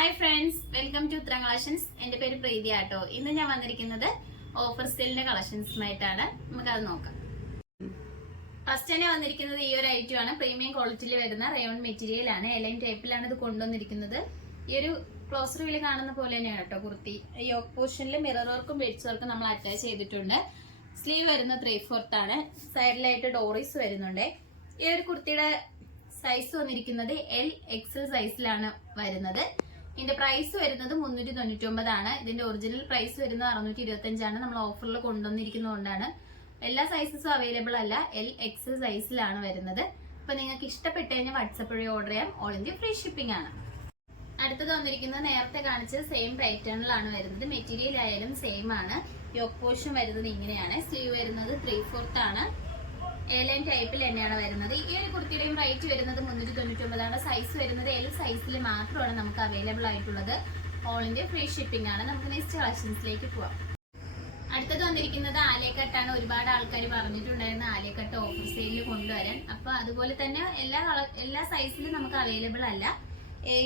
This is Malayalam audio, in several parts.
ഹായ് ഫ്രണ്ട്സ്, വെൽക്കം ടു ഉത്തരം കളക്ഷൻസ്. എന്റെ പേര് പ്രീതി ആട്ടോ. ഇന്ന് ഞാൻ വന്നിരിക്കുന്നത് ഓഫർ സെയിലിന്റെ കളക്ഷൻസുമായിട്ടാണ്. നമുക്കത് നോക്കാം. ഫസ്റ്റ് തന്നെ വന്നിരിക്കുന്നത് ഈ ഒരു ഐറ്റം ആണ്. പ്രീമിയം ക്വാളിറ്റിയിൽ വരുന്ന റയോൺ മെറ്റീരിയൽ ആണ്. എലൈൻ ടൈപ്പിലാണ് ഇത് കൊണ്ടുവന്നിരിക്കുന്നത്. ഈ ഒരു ക്ലോസ് റിവിൽ കാണുന്ന പോലെ തന്നെയാണ് കേട്ടോ കുർത്തി. യോക്ക് പോർഷനിൽ മിറർ വർക്കും ബെഡ്സ് വർക്കും നമ്മൾ അറ്റാച്ച് ചെയ്തിട്ടുണ്ട്. സ്ലീവ് വരുന്ന 3/4 ആണ്. സൈഡിലായിട്ട് ഡോറീസ് വരുന്നുണ്ട്. ഈ ഒരു കുർത്തിയുടെ സൈസ് വന്നിരിക്കുന്നത് LXL സൈസിലാണ് വരുന്നത്. ഇതിന്റെ പ്രൈസ് വരുന്നത് 399 ആണ്. ഇതിന്റെ ഒറിജിനൽ പ്രൈസ് വരുന്നത് 625 ആണ്. നമ്മൾ ഓഫറിൽ കൊണ്ടുവന്നിരിക്കുന്നതുകൊണ്ടാണ്. എല്ലാ സൈസസും അവൈലബിൾ അല്ല. LXL സൈസിലാണ് വരുന്നത്. അപ്പൊ നിങ്ങൾക്ക് ഇഷ്ടപ്പെട്ട് കഴിഞ്ഞാൽ വാട്സപ്പ് വഴി ഓർഡർ ചെയ്യാം. ഓൾ ഇന്ത്യ ഫ്രീ ഷിപ്പിംഗ് ആണ്. അടുത്തത് വന്നിരിക്കുന്നത് നേരത്തെ കാണിച്ച സെയിം പാറ്റേണിലാണ് വരുന്നത്. മെറ്റീരിയൽ ആയാലും സെയിം ആണ്. യോക്ക് പോർഷൻ വരുന്നത് ഇങ്ങനെയാണ്. സ്ലീവ് വരുന്നത് 3/4 ആണ്. എലൈൻ ടൈപ്പിൽ തന്നെയാണ് വരുന്നത്. ഈ ഒരു കുർത്തിയുടെയും റേറ്റ് വരുന്നത് 399 ആണ്. സൈസ് വരുന്നത് L സൈസിൽ മാത്രമാണ് നമുക്ക് അവൈലബിൾ ആയിട്ടുള്ളത്. ഓൾ ഇന്ത്യ ഫ്രീ ഷിപ്പിംഗ് ആണ്. നമുക്ക് നെക്സ്റ്റ് കളക്ഷൻസിലേക്ക് പോവാം. അടുത്തത് വന്നിരിക്കുന്നത് ആലിയക്കട്ടാണ്. ഒരുപാട് ആൾക്കാർ പറഞ്ഞിട്ടുണ്ടായിരുന്ന ആലിയക്കട്ട് ഓഫർ സെയിലിൽ കൊണ്ടുവരാൻ. അപ്പൊ അതുപോലെ തന്നെ എല്ലാ സൈസിലും നമുക്ക് അവൈലബിൾ അല്ല.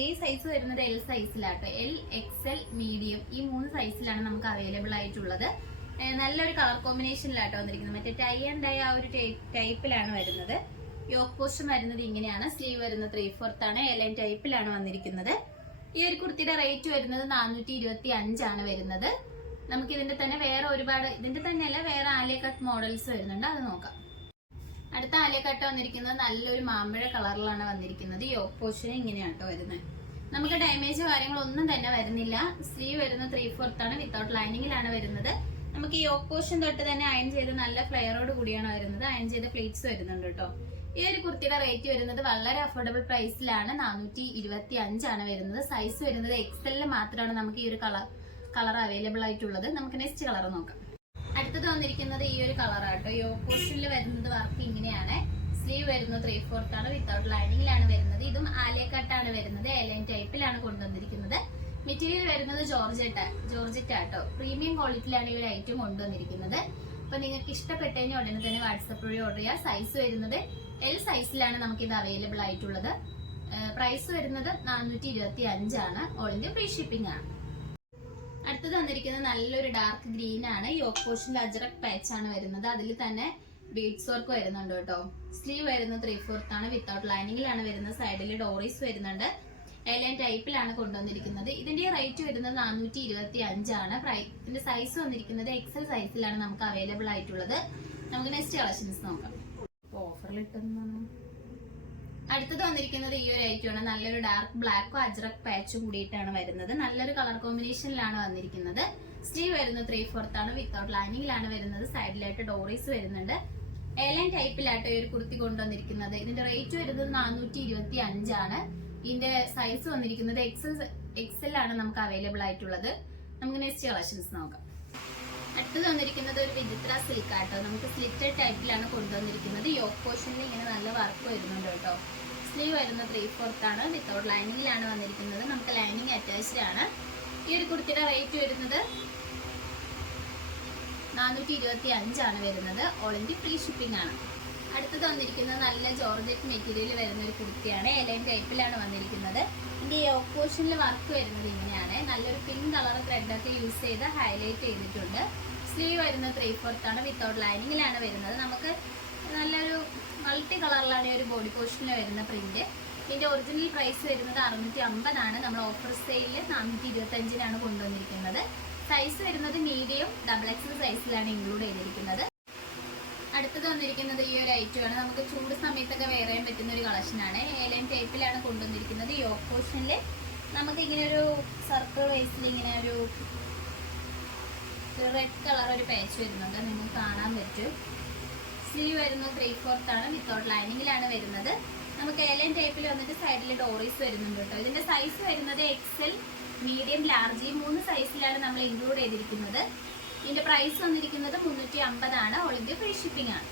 ഈ സൈസ് വരുന്നത് L സൈസിലാട്ടോ. L, XL, മീഡിയം ഈ 3 സൈസിലാണ് നമുക്ക് അവൈലബിൾ ആയിട്ടുള്ളത്. നല്ലൊരു കളർ കോമ്പിനേഷനിലാട്ടോ വന്നിരിക്കുന്നത്. മറ്റേ ടൈ ആൻഡ് ഡൈ ആ ഒരു ടൈപ്പിലാണ് വരുന്നത്. യോക്ക് പോർഷൻ വരുന്നത് ഇങ്ങനെയാണ്. സ്ലീവ് വരുന്നത് 3/4 ആണ്. എലൈൻ ടൈപ്പിലാണ് വന്നിരിക്കുന്നത്. ഈ ഒരു കുർത്തിയുടെ റേറ്റ് വരുന്നത് 425 ആണ് വരുന്നത്. നമുക്ക് ഇതിന്റെ തന്നെ വേറെ ഒരുപാട് ഇതിന്റെ തന്നെയല്ല വേറെ ആലിയ കട്ട് മോഡൽസ് വരുന്നുണ്ട്. അത് നോക്കാം. അടുത്ത ആലിയ കട്ട് വന്നിരിക്കുന്നത് നല്ലൊരു മാമ്പഴ കളറിലാണ് വന്നിരിക്കുന്നത്. യോക്ക് പോർഷൻ ഇങ്ങനെയാട്ടോ വരുന്നത്. നമുക്ക് ഡാമേജ് കാര്യങ്ങളൊന്നും തന്നെ വരുന്നില്ല. സ്ലീവ് വരുന്നത് 3/4 ആണ്. വിത്തൗട്ട് ലൈനിങ്ങിലാണ് വരുന്നത്. നമുക്ക് ഈ യോക്ക് പോർഷൻ തൊട്ട് തന്നെ അയൺ ചെയ്ത് നല്ല ഫ്ലെയറോട് കൂടിയാണ് വരുന്നത്. അയൺ ചെയ്ത പ്ലേറ്റ്സ് വരുന്നുണ്ട് കേട്ടോ. ഈ ഒരു കുർത്തിയുടെ റേറ്റ് വരുന്നത് വളരെ അഫോർഡബിൾ പ്രൈസിലാണ്. 425 ആണ് വരുന്നത്. സൈസ് വരുന്നത് XL മാത്രമാണ് നമുക്ക് ഈ ഒരു കളർ അവൈലബിൾ ആയിട്ടുള്ളത്. നമുക്ക് നെക്സ്റ്റ് കളർ നോക്കാം. അടുത്തത് വന്നിരിക്കുന്നത് ഈ ഒരു കളറാട്ടോ. യോക്ക് പോർഷനിൽ വരുന്നത് വർക്ക് ഇങ്ങനെയാണ്. സ്ലീവ് വരുന്നത് 3/4 ആണ്. വിത്തൗട്ട് ലൈനിങ്ങിലാണ് വരുന്നത്. ഇതും ആലിയ കട്ടാണ് വരുന്നത്. എലൈൻ ടൈപ്പിലാണ് കൊണ്ടുവന്നിരിക്കുന്നത്. മെറ്റീരിയൽ വരുന്നത് ജോർജറ്റ് ആട്ടോ. പ്രീമിയം ക്വാളിറ്റിയിലാണ് ഈ ഒരു ഐറ്റം കൊണ്ടുവന്നിരിക്കുന്നത്. അപ്പൊ നിങ്ങൾക്ക് ഇഷ്ടപ്പെട്ട് കഴിഞ്ഞാൽ ഉടനെ തന്നെ വാട്സപ്പ് വഴി ഓർഡർ ചെയ്യുക. സൈസ് വരുന്നത് L സൈസിലാണ് നമുക്ക് ഇത് അവൈലബിൾ ആയിട്ടുള്ളത്. പ്രൈസ് വരുന്നത് 425 ആണ്. ഓൾ ഇന്ത്യ ഫ്രീ ഷിപ്പിംഗ് ആണ്. അടുത്തത് വന്നിരിക്കുന്നത് നല്ലൊരു ഡാർക്ക് ഗ്രീൻ ആണ്. യോക്ക് പോർഷനിൽ അജ്രക് പാച്ച് ആണ് വരുന്നത്. അതിൽ തന്നെ ബീഡ്സ് വർക്ക് വരുന്നുണ്ട് കേട്ടോ. സ്ലീവ് വരുന്നത് 3/4 ആണ്. വിത്തൗട്ട് ലൈനിങ്ങിലാണ് വരുന്നത്. സൈഡിൽ ഡോറീസ് വരുന്നുണ്ട്. എലൈൻ ടൈപ്പിലാണ് കൊണ്ടുവന്നിരിക്കുന്നത്. ഇതിന്റെ റേറ്റ് വരുന്നത് 425 ആണ്. ഇതിന്റെ സൈസ് വന്നിരിക്കുന്നത് XL സൈസിലാണ് നമുക്ക് അവൈലബിൾ ആയിട്ടുള്ളത്. നമുക്ക് നെക്സ്റ്റ് കളക്ഷൻസ് നോക്കാം. ഓഫറിൽ ഇട്ടുന്ന അടുത്തത് വന്നിരിക്കുന്നത് ഈ ഒരു ഐറ്റം ആണ്. നല്ലൊരു ഡാർക്ക് ബ്ലാക്കും അജ്രക് പാച്ചും കൂടിയിട്ടാണ് വരുന്നത്. നല്ലൊരു കളർ കോമ്പിനേഷനിലാണ് വന്നിരിക്കുന്നത്. സ്ലീവ് വരുന്നത് 3/4 ആണ്. വിത്തൗട്ട് ലൈനിങ്ങിലാണ് വരുന്നത്. സൈഡിലായിട്ട് ഡോറീസ് വരുന്നുണ്ട്. എലൈൻ ടൈപ്പിലാട്ടോ ഈ ഒരു കുർത്തി കൊണ്ടുവന്നിരിക്കുന്നത്. ഇതിന്റെ റേറ്റ് വരുന്നത് 425 ആണ്. ഇതിന്റെ സൈസ് വന്നിരിക്കുന്നത് XL ആണ് നമുക്ക് അവൈലബിൾ ആയിട്ടുള്ളത്. നമുക്ക് നെക്സ്റ്റ് കളക്ഷൻസ് നോക്കാം. അടുത്തത് വന്നിരിക്കുന്നത് ഒരു വിചിത്ര സിൽക്ക് ആട്ടോ. നമുക്ക് സ്ലിറ്റഡ് ടൈപ്പിലാണ് കൊണ്ടുവന്നിരിക്കുന്നത്. യോക്ക് പോർഷനിൽ ഇങ്ങനെ നല്ല വർക്ക് വരുന്നുണ്ട് കേട്ടോ. സ്ലീവ് വരുന്നത് 3/4 ആണ്. വിത്തൗട്ട് ലൈനിങ്ങിലാണ് വന്നിരിക്കുന്നത്. നമുക്ക് ലൈനിങ് അറ്റാച്ച്ഡ് ആണ്. ഈ ഒരു കുർത്തിയുടെ റേറ്റ് വരുന്നത് 425 ആണ് വരുന്നത്. ഓൾ ഇന്ത്യ ഫ്രീ ഷിപ്പിംഗ് ആണ്. അടുത്തത് വന്നിരിക്കുന്നത് നല്ല ജോർജറ്റ് മെറ്റീരിയൽ വരുന്ന ഒരു കുർത്തിയാണ്. എലൈൻ ടൈപ്പിലാണ് വന്നിരിക്കുന്നത്. ഇതിന്റെ യോക്ക് പോർഷനിൽ വർക്ക് വരുന്നത് ഇങ്ങനെയാണ്. നല്ലൊരു പിങ്ക് കളർ ത്രെഡൊക്കെ യൂസ് ചെയ്ത് ഹൈലൈറ്റ് ചെയ്തിട്ടുണ്ട്. സ്ലീവ് വരുന്നത് 3/4 ആണ്. വിത്തൗട്ട് ലൈനിങ്ങിലാണ് വരുന്നത്. നമുക്ക് നല്ലൊരു മൾട്ടി കളറിലാണ് ഈ ഒരു ബോഡി പോർഷനിൽ വരുന്ന പ്രിന്റ്. ഇതിന്റെ ഒറിജിനൽ പ്രൈസ് വരുന്നത് 650 ആണ്. നമ്മൾ ഓഫർ സെയിലിൽ 425 കൊണ്ടുവന്നിരിക്കുന്നത്. സൈസ് വരുന്നത് മീഡിയം XXL സൈസിലാണ് ഇൻക്ലൂഡ് ചെയ്തിരിക്കുന്നത്. അടുത്തത് വന്നിരിക്കുന്നത് ഈ ഒരു ഐറ്റം ആണ്. നമുക്ക് ചൂട് സമയത്തൊക്കെ വെയർ ചെയ്യാൻ പറ്റുന്ന ഒരു കളക്ഷൻ ആണ്. എലൈൻ ടൈപ്പിലാണ് കൊണ്ടുവന്നിരിക്കുന്നത്. യോക്ക് പോർഷനിൽ നമുക്ക് ഇങ്ങനെ ഒരു സർക്കിൾ വൈസിൽ ഇങ്ങനെ ഒരു റെഡ് കളർ ഒരു പാച്ച് വരുന്നുണ്ട്. നിങ്ങൾക്ക് കാണാൻ പറ്റും. സ്ലീവ് വരുന്നത് 3/4 ആണ്. വിത്തൗട്ട് ലൈനിങ്ങിലാണ് വരുന്നത്. നമുക്ക് എലൈൻ ടൈപ്പിൽ വന്നിട്ട് സൈഡിൽ ഡോറീസ് വരുന്നുണ്ട് കേട്ടോ. ഇതിന്റെ സൈസ് വരുന്നത് XL, മീഡിയം, ലാർജ് ഈ 3 സൈസിലാണ് നമ്മൾ ഇൻക്ലൂഡ് ചെയ്തിരിക്കുന്നത്. ഇതിന്റെ പ്രൈസ് വന്നിരിക്കുന്നത് 350 ആണ്. ഓൾ ഇന്ത്യ ഫ്രീ ഷിപ്പിംഗ് ആണ്.